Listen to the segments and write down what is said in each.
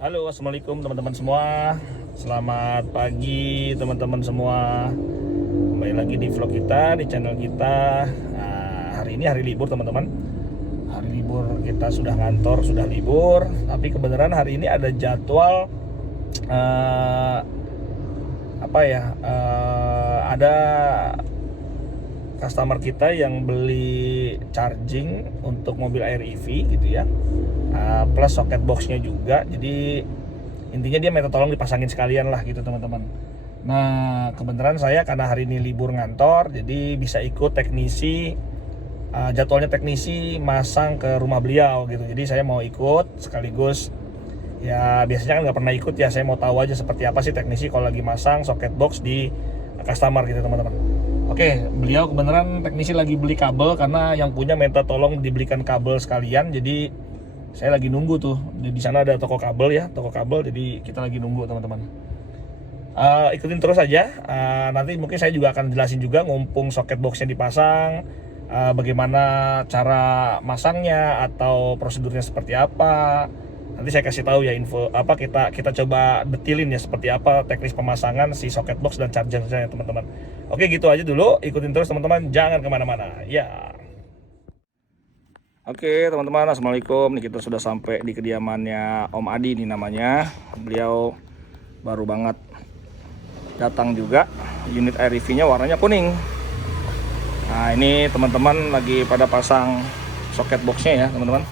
Halo, assalamualaikum teman-teman semua. Selamat pagi teman-teman semua. Kembali lagi di vlog kita, di channel kita. Hari ini hari libur teman-teman. Hari libur kita sudah ngantor, sudah libur. Tapi kebenaran hari ini ada jadwal ada customer kita yang beli charging untuk mobil air EV gitu ya, plus socket boxnya juga. Jadi intinya dia minta tolong dipasangin sekalian lah gitu teman-teman. Nah kebenaran saya karena hari ini libur ngantor, jadi bisa ikut teknisi, jadwalnya teknisi masang ke rumah beliau gitu. Jadi saya mau ikut sekaligus, ya biasanya kan nggak pernah ikut ya, saya mau tahu aja seperti apa sih teknisi kalau lagi masang socket box di customer gitu teman-teman. Oke, beliau kebenaran teknisi lagi beli kabel karena yang punya minta tolong dibelikan kabel sekalian. Jadi saya lagi nunggu tuh di sana ada toko kabel ya, toko kabel. Jadi kita lagi nunggu teman-teman. Ikutin terus aja. Nanti mungkin saya juga akan jelasin juga ngumpung socket boxnya dipasang, bagaimana cara masangnya atau prosedurnya seperti apa. Nanti saya kasih tahu ya info apa, kita coba detilin ya seperti apa teknis pemasangan si socket box dan chargernya teman-teman. Oke, gitu aja dulu, ikutin terus teman-teman, jangan kemana-mana ya. Oke teman-teman, assalamualaikum. Nih kita sudah sampai di kediamannya Om Adi nih namanya. Beliau baru banget datang juga. Unit air EV nya warnanya kuning. Nah ini teman-teman lagi pada pasang socket boxnya ya teman-teman.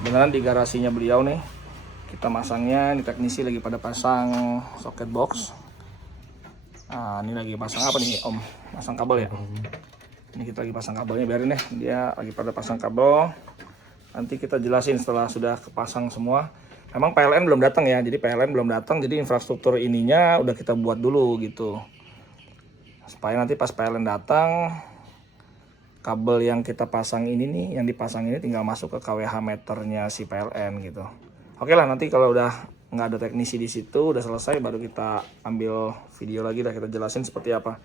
Beneran di garasinya beliau nih kita masangnya. Ini teknisi lagi pada pasang socket box. Nah ini lagi pasang apa nih Om? Pasang kabel ya. Ini kita lagi pasang kabelnya, biarin deh, dia lagi pada pasang kabel. Nanti kita jelasin setelah sudah kepasang semua. Memang PLN belum datang ya, jadi PLN belum datang, jadi infrastruktur ininya udah kita buat dulu gitu. Supaya nanti pas PLN datang, kabel yang kita pasang ini nih, yang dipasang ini tinggal masuk ke KWH meternya si PLN gitu. Oke lah, nanti kalau udah nggak ada teknisi di situ, udah selesai, baru kita ambil video lagi dah, kita jelasin seperti apa.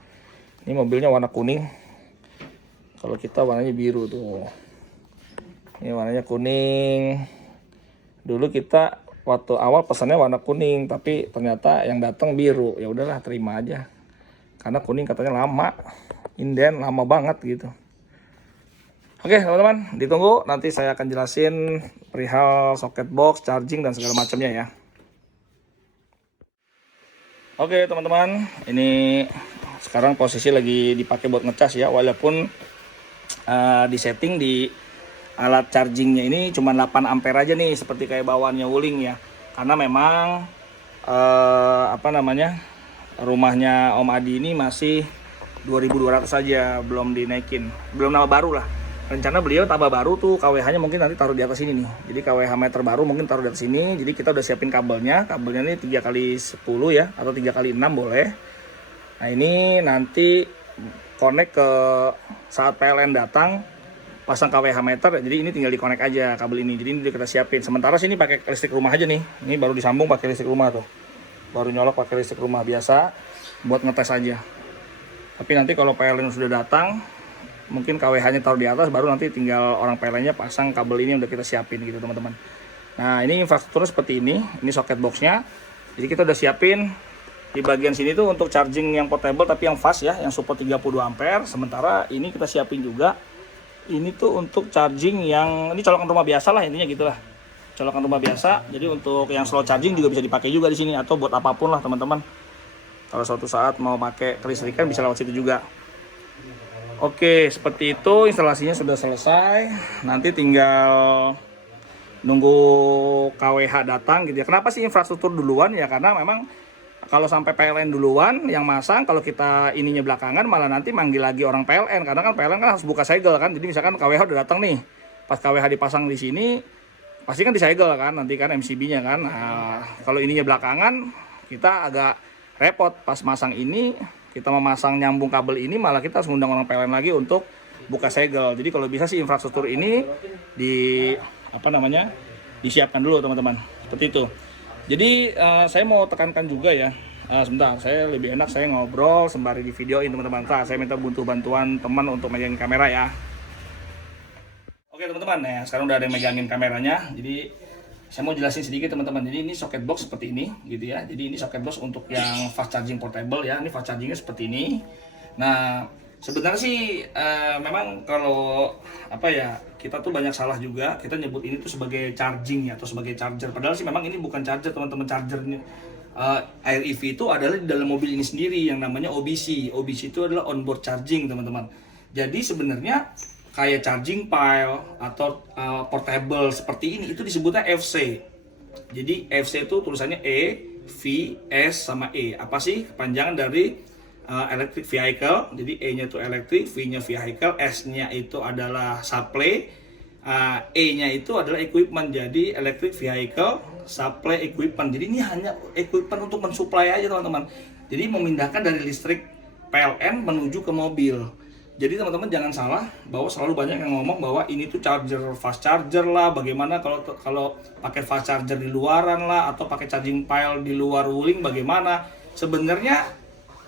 Ini mobilnya warna kuning. Kalau kita warnanya biru tuh. Ini warnanya kuning. Dulu kita waktu awal pesannya warna kuning, tapi ternyata yang datang biru. Ya udahlah, terima aja. Karena kuning katanya lama, inden lama banget gitu. Oke teman-teman, ditunggu, nanti saya akan jelasin perihal socket box, charging dan segala macamnya ya. Oke teman-teman, ini sekarang posisi lagi dipakai buat ngecas ya, walaupun di setting di alat chargingnya ini cuma 8 ampere aja nih, seperti kayak bawaannya Wuling ya. Karena memang rumahnya Om Adi ini masih 2200 saja, belum dinaikin, belum nambah baru lah. Rencana beliau tambah baru tuh KWH nya mungkin nanti taruh di atas ini nih. Jadi KWH meter baru mungkin taruh di atas sini. Jadi kita udah siapin kabelnya. Kabelnya ini 3x10 ya, atau 3x6 boleh. Nah ini nanti connect ke saat PLN datang, pasang KWH meter. Jadi ini tinggal di connect aja kabel ini. Jadi ini kita siapin. Sementara sini pakai listrik rumah aja nih. Ini baru disambung pakai listrik rumah tuh. Baru nyolok pakai listrik rumah biasa buat ngetes aja. Tapi nanti kalau PLN sudah datang, mungkin KWH-nya taruh di atas, baru nanti tinggal orang PLN-nya pasang kabel ini yang udah kita siapin gitu teman-teman. Nah ini infrastruktur seperti ini socket box-nya. Jadi kita udah siapin di bagian sini tuh untuk charging yang portable tapi yang fast ya, yang support 32 ampere. Sementara ini kita siapin juga, ini tuh untuk charging yang, ini colokan rumah biasa lah intinya gitulah. Colokan rumah biasa, jadi untuk yang slow charging juga bisa dipakai juga di sini, atau buat apapun lah teman-teman. Kalau suatu saat mau pakai kelistrikan bisa lewat situ juga. Oke, seperti itu instalasinya sudah selesai. Nanti tinggal nunggu KWH datang gitu ya. Kenapa sih infrastruktur duluan ya? Karena memang kalau sampai PLN duluan yang masang, kalau kita ininya belakangan malah nanti manggil lagi orang PLN. Karena kan PLN kan harus buka segel kan. Jadi misalkan KWH udah datang nih, pas KWH dipasang di sini, pasti kan disegel kan nanti kan MCB-nya kan. Nah, kalau ininya belakangan, kita agak repot pas masang ini. Kita memasang nyambung kabel ini, malah kita harus ngundang orang PLN lagi untuk buka segel. Jadi kalau bisa sih infrastruktur ini disiapkan dulu teman-teman. Seperti itu. Jadi saya mau tekankan juga ya. Sebentar, saya lebih enak saya ngobrol sembari di videoin teman-teman. Saya minta butuh bantuan teman untuk megangin kamera ya. Oke teman-teman, sekarang udah ada yang megangin kameranya. Jadi saya mau jelasin sedikit teman-teman. Jadi ini socket box seperti ini gitu ya. Jadi ini socket box untuk yang fast charging portable ya. Ini fast chargingnya seperti ini. Nah sebenarnya sih memang kalau apa ya, kita tuh banyak salah juga. Kita nyebut ini tuh sebagai charging ya, atau sebagai charger. Padahal sih memang ini bukan charger teman-teman. Chargernya Air EV itu adalah di dalam mobil ini sendiri yang namanya OBC. OBC itu adalah onboard charging teman-teman. Jadi sebenarnya kayak charging pile atau portable seperti ini itu disebutnya FC. Jadi FC itu tulisannya E, V, S sama E. Apa sih kepanjangan dari electric vehicle? Jadi E-nya itu electric, V-nya vehicle, S-nya itu adalah supply, E-nya itu adalah equipment. Jadi electric vehicle supply equipment. Jadi ini hanya equipment untuk mensuplai aja teman-teman. Jadi memindahkan dari listrik PLN menuju ke mobil. Jadi teman-teman jangan salah bahwa selalu banyak yang ngomong bahwa ini tuh charger fast charger lah, bagaimana kalau pakai fast charger di luaran lah, atau pakai charging pile di luar Wuling bagaimana. Sebenarnya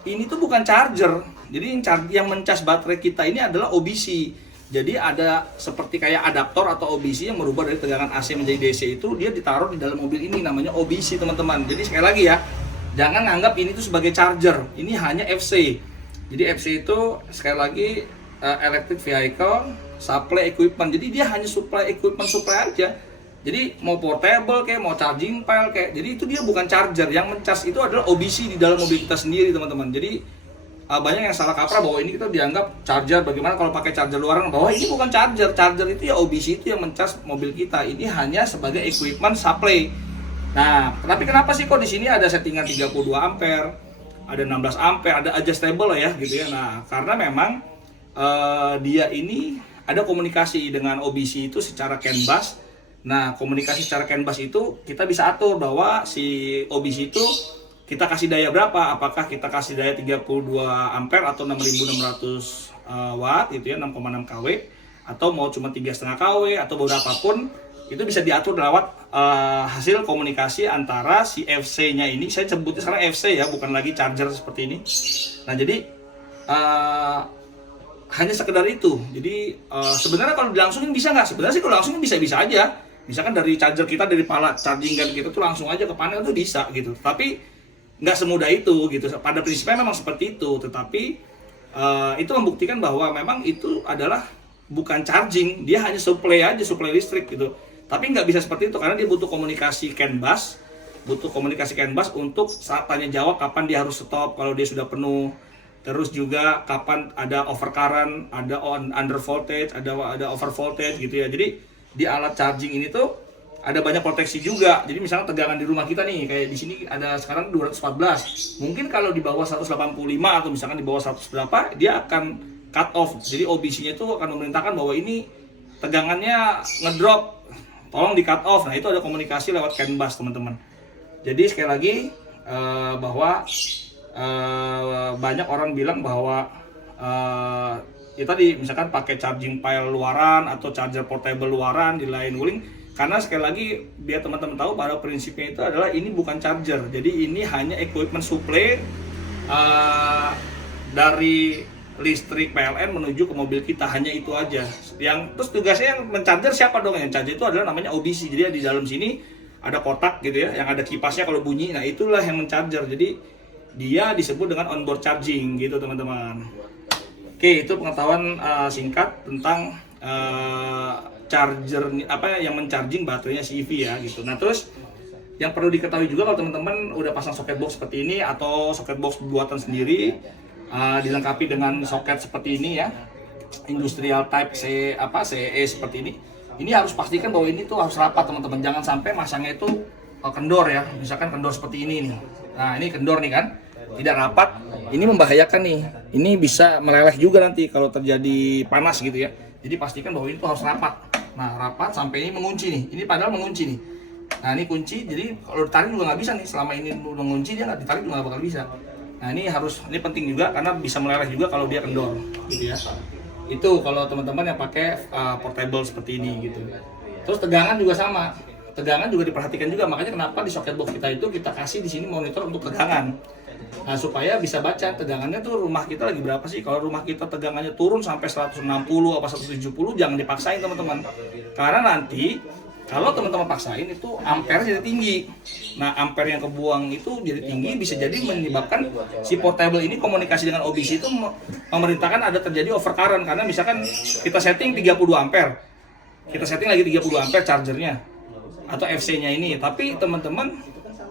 ini tuh bukan charger. Jadi yang mencas baterai kita ini adalah OBC. Jadi ada seperti kayak adaptor atau OBC yang merubah dari tegangan AC menjadi DC, itu dia ditaruh di dalam mobil ini, namanya OBC teman-teman. Jadi sekali lagi ya, jangan anggap ini tuh sebagai charger. Ini hanya FC. Jadi FC itu sekali lagi electric vehicle supply equipment. Jadi dia hanya supply equipment, supply aja. Jadi mau portable kayak mau charging pile kayak, jadi itu dia bukan charger. Yang mencas itu adalah OBC di dalam mobil kita sendiri teman-teman. Jadi banyak yang salah kaprah bahwa ini kita dianggap charger. Bagaimana kalau pakai charger luaran, bahwa ini bukan charger. Charger itu ya OBC itu yang mencas mobil kita. Ini hanya sebagai equipment supply. Nah, tapi kenapa sih kok di sini ada settingan 32 ampere? Ada 16 ampere, ada adjustable lah ya gitu ya. Nah, karena memang dia ini ada komunikasi dengan OBC itu secara CAN bus. Nah, komunikasi secara CAN bus itu kita bisa atur bahwa si OBC itu kita kasih daya berapa, apakah kita kasih daya 32 ampere atau 6600 watt gitu ya, 6,6 kW, atau mau cuma 3,5 kW atau berapapun. Itu bisa diatur lewat hasil komunikasi antara si FC-nya ini. Saya sebutnya sekarang FC ya, bukan lagi charger seperti ini. Nah jadi hanya sekedar itu. Jadi sebenarnya kalau dilangsungin bisa nggak? Sebenarnya sih kalau langsungin bisa-bisa aja. Misalkan dari charger kita, dari pala charging gun kita tuh langsung aja ke panel tuh bisa gitu. Tapi nggak semudah itu gitu. Pada prinsipnya memang seperti itu. Tetapi itu membuktikan bahwa memang itu adalah bukan charging. Dia hanya supply aja, supply listrik gitu. Tapi nggak bisa seperti itu karena dia butuh komunikasi CAN bus, untuk saat tanya jawab kapan dia harus stop kalau dia sudah penuh. Terus juga kapan ada overcurrent, ada under voltage, ada over voltage gitu ya. Jadi di alat charging ini tuh ada banyak proteksi juga. Jadi misalnya tegangan di rumah kita nih, kayak di sini ada sekarang 214. Mungkin kalau di bawah 185 atau misalkan di bawah 100 berapa, dia akan cut off. Jadi OBC-nya itu akan memerintahkan bahwa ini tegangannya ngedrop, tolong di cut off. Nah itu ada komunikasi lewat CAN bus teman-teman. Jadi sekali lagi bahwa banyak orang bilang bahwa ya tadi misalkan pakai charging pile luaran atau charger portable luaran di lain Wuling, karena sekali lagi biar teman-teman tahu pada prinsipnya itu adalah ini bukan charger. Jadi ini hanya equipment supply dari listrik PLN menuju ke mobil kita, hanya itu aja. Yang terus tugasnya yang mencarger siapa dong? Yang charger itu adalah namanya OBC. Jadi di dalam sini ada kotak gitu ya, yang ada kipasnya kalau bunyi. Nah itulah yang mencarger. Jadi dia disebut dengan onboard charging gitu teman-teman. Oke, itu pengetahuan singkat tentang charger apa yang mencharging baterainya si EV ya gitu. Nah terus yang perlu diketahui juga kalau teman-teman udah pasang socket box seperti ini atau socket box buatan sendiri, dilengkapi dengan soket seperti ini ya, industrial type CE seperti ini harus pastikan bahwa ini tuh harus rapat teman-teman. Jangan sampai masangnya itu kendor ya, misalkan kendor seperti ini nih. Nah ini kendor nih kan, tidak rapat, ini membahayakan nih. Ini bisa meleleh juga nanti kalau terjadi panas gitu ya. Jadi pastikan bahwa ini tuh harus rapat. Nah rapat sampai ini mengunci nih, ini padahal mengunci nih. Nah ini kunci, jadi kalau ditarik juga nggak bisa nih. Selama ini mengunci dia nggak ditarik juga nggak bakal bisa. Nah ini penting juga karena bisa meleleh juga kalau dia kendor gitu ya. Itu kalau teman-teman yang pakai portable seperti ini gitu. Terus tegangan juga sama. Tegangan juga diperhatikan juga, makanya kenapa di socket box kita itu kita kasih di sini monitor untuk tegangan. Nah, supaya bisa baca tegangannya tuh rumah kita lagi berapa sih. Kalau rumah kita tegangannya turun sampai 160 apa 170, jangan dipaksain teman-teman. Karena nanti Kalau teman-teman paksain itu ampere jadi tinggi. Nah, ampere yang kebuang itu jadi tinggi bisa jadi menyebabkan si portable ini komunikasi dengan OBC itu memerintahkan ada terjadi overcurrent, karena misalkan kita setting 32 ampere. Kita setting lagi 30 ampere chargernya atau FC-nya ini, tapi teman-teman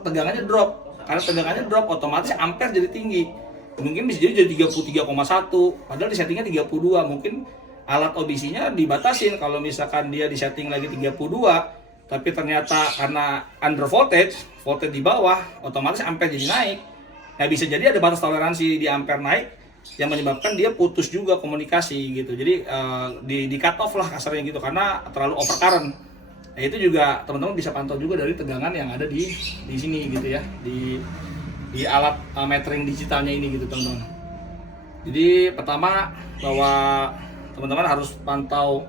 tegangannya drop. Karena tegangannya drop, otomatis ampere jadi tinggi. Mungkin bisa jadi 33,1, padahal di settingnya 32. Mungkin alat OBC-nya dibatasin, kalau misalkan dia di setting lagi 32, tapi ternyata karena under voltage di bawah, otomatis ampere jadi naik. Nah, bisa jadi ada batas toleransi di ampere naik yang menyebabkan dia putus juga komunikasi gitu. Jadi di cut off lah kasarnya gitu, karena terlalu overcurrent. Nah, itu juga teman-teman bisa pantau juga dari tegangan yang ada di sini gitu ya, di alat metering digitalnya ini gitu teman-teman. Jadi pertama bahwa teman-teman harus pantau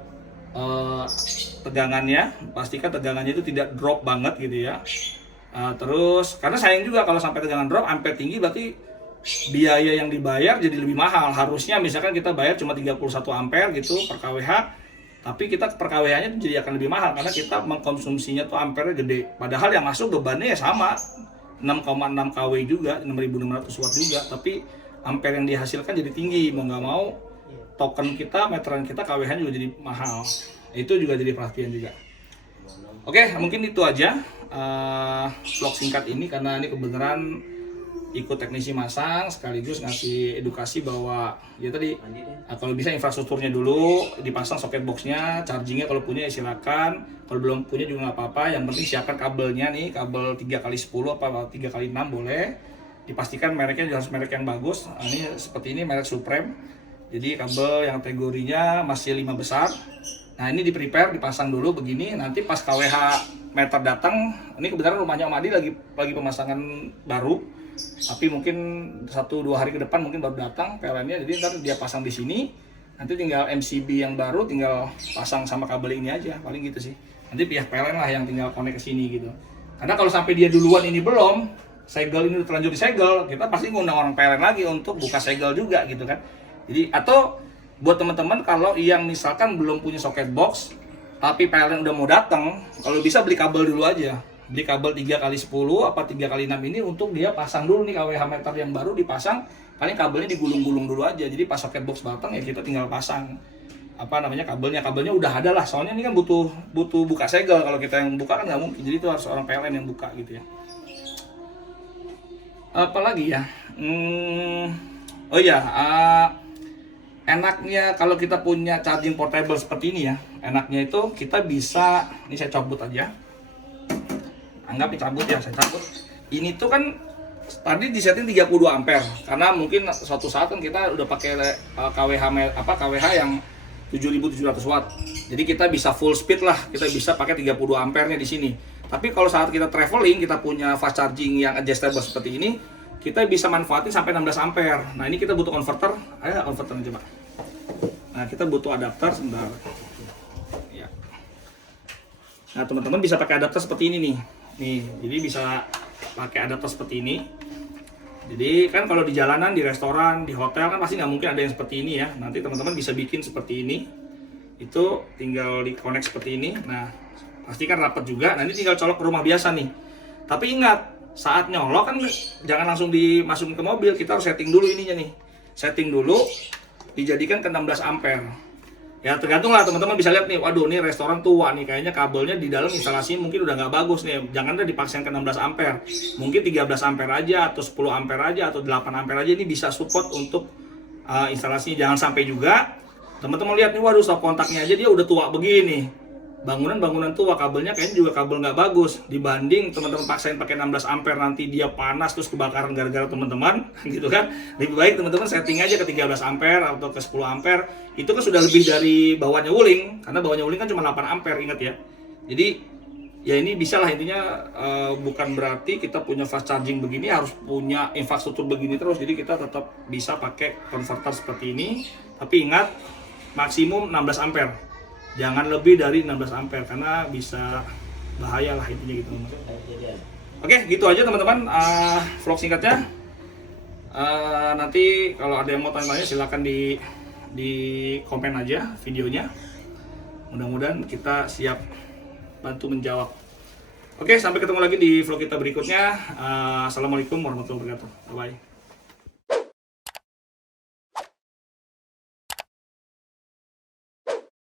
tegangannya, pastikan tegangannya itu tidak drop banget gitu ya. Terus karena sayang juga kalau sampai tegangan drop ampere tinggi, berarti biaya yang dibayar jadi lebih mahal. Harusnya misalkan kita bayar cuma 31 ampere gitu per kWh, tapi kita per kWh-nya jadi akan lebih mahal karena kita mengkonsumsinya tuh ampere gede. Padahal yang masuk bebannya ya sama, 6,6 kW juga, 6600 watt juga, tapi ampere yang dihasilkan jadi tinggi. Mau nggak mau token kita, meteran kita, kWh juga jadi mahal. Itu juga jadi perhatian juga. Oke, mungkin itu aja vlog singkat ini, karena ini kebenaran ikut teknisi masang sekaligus ngasih edukasi bahwa ya tadi kalau bisa infrastrukturnya dulu dipasang, soket boxnya, chargingnya kalau punya ya silakan, kalau belum punya juga nggak apa-apa. Yang penting siapkan kabelnya nih, kabel 3x10 apa 3x6 boleh. Dipastikan mereknya harus merek yang bagus. Ini seperti ini merek Supreme. Jadi kabel yang kategorinya masih 5 besar. Nah, ini di prepare, dipasang dulu begini. Nanti pas kWh meter datang, ini kebetulan rumahnya Om Adi lagi pemasangan baru. Tapi mungkin 1-2 hari ke depan mungkin baru datang PLN-nya. Jadi ntar dia pasang di sini. Nanti tinggal MCB yang baru tinggal pasang sama kabel ini aja, paling gitu sih. Nanti pihak PLN lah yang tinggal connect ke sini gitu. Karena kalau sampai dia duluan ini belum, segel ini udah terlanjur disegel, kita pasti ngundang orang PLN lagi untuk buka segel juga gitu kan. Jadi atau buat teman-teman kalau yang misalkan belum punya socket box tapi PLN udah mau datang, kalau bisa beli kabel dulu aja. Beli kabel 3x10 apa 3x6 ini untuk dia pasang dulu nih kWh meter yang baru dipasang. Paling kabelnya digulung-gulung dulu aja. Jadi pas socket box datang ya kita tinggal pasang kabelnya udah ada lah. Soalnya ini kan butuh buka segel, kalau kita yang buka kan nggak mungkin. Jadi itu harus orang PLN yang buka gitu ya. Apalagi ya? Oh ya, enaknya kalau kita punya charging portable seperti ini ya, enaknya itu kita bisa, ini saya cabut aja, anggap dicabut ya, saya cabut. Ini tuh kan tadi di setting 32 ampere, karena mungkin suatu saat kan kita udah pakai kWh yang 7700 watt. Jadi kita bisa full speed lah, kita bisa pakai 32 ampere-nya di sini. Tapi kalau saat kita traveling, kita punya fast charging yang adjustable seperti ini, kita bisa manfaatin sampai 16 ampere. Nah, ini kita butuh converter. Ayo converternya coba. Nah, kita butuh adapter sebentar. Ya. Nah, teman-teman bisa pakai adapter seperti ini nih. Nih, jadi bisa pakai adapter seperti ini. Jadi kan kalau di jalanan, di restoran, di hotel kan pasti nggak mungkin ada yang seperti ini ya. Nanti teman-teman bisa bikin seperti ini. Itu tinggal di connect seperti ini. Nah, pastikan rapat juga. Nanti tinggal colok ke rumah biasa nih. Tapi ingat, saat nyolok kan jangan langsung dimasukin ke mobil, kita harus setting dulu ininya nih. Setting dulu, dijadikan ke 16 ampere. Ya tergantung lah, teman-teman bisa lihat nih, waduh ini restoran tua nih, kayaknya kabelnya di dalam instalasi mungkin udah nggak bagus nih. Jangan deh dipaksain ke 16 ampere. Mungkin 13 ampere aja, atau 10 ampere aja, atau 8 ampere aja, ini bisa support untuk instalasinya. Jangan sampai juga teman-teman lihat nih, waduh stop kontaknya aja dia udah tua begini. Bangunan tua, kabelnya kayaknya juga kabel nggak bagus, dibanding teman-teman paksain pakai 16 ampere, nanti dia panas terus kebakaran gara-gara teman-teman gitu kan. Lebih baik teman-teman setting aja ke 13 ampere atau ke 10 ampere. Itu kan sudah lebih dari bawahnya wuling, karena bawahnya wuling kan cuma 8 ampere, ingat ya. Jadi ya ini bisa lah intinya, bukan berarti kita punya fast charging begini harus punya infrastruktur begini terus. Jadi kita tetap bisa pakai converter seperti ini, tapi ingat maksimum 16 ampere. Jangan lebih dari 16 ampere karena bisa bahaya lah intinya gitu. Oke, gitu aja teman-teman vlog singkatnya. Nanti kalau ada yang mau tanya-tanya silakan di komen aja videonya. Mudah-mudahan kita siap bantu menjawab. Oke, sampai ketemu lagi di vlog kita berikutnya. Assalamualaikum warahmatullahi wabarakatuh. Bye bye.